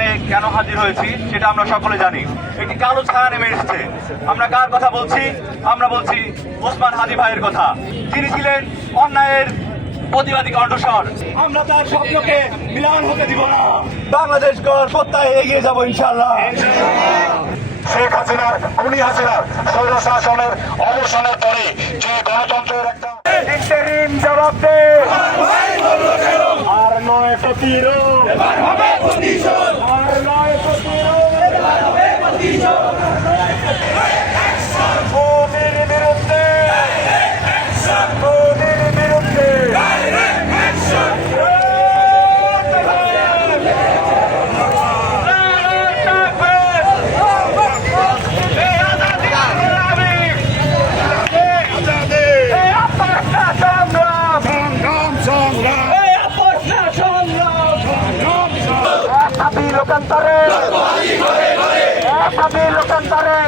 এখানে কেন হাজির হয়েছি সেটা আমরা সকলে জানি। একটি কালো ছায়া নেমে এসেছে। আমরা কার কথা বলছি? আমরা বলছি ওসমান হাদি ভাইয়ের কথা। তিনি ছিলেন অন্যায়ের প্রতিবাদী কণ্ঠস্বর। আমরা তার স্বপ্নকে মিলান হতে দিব না। বাংলাদেশ গড়ার পথে এগিয়ে যাবো ইনশাআল্লাহ। শেখ হাসিনার খুনি হাসিনার স্বৈর শাসনের অবসানের পরে যে গণতন্ত্রের একটা ইন্টারিম জবাব দে। আর নয় প্রতিরোধ, আর নয় প্রতিরোধ। মোদির বিরুদ্ধে, মোদির বিরুদ্ধে লোকান্তরে, লোকান্তরে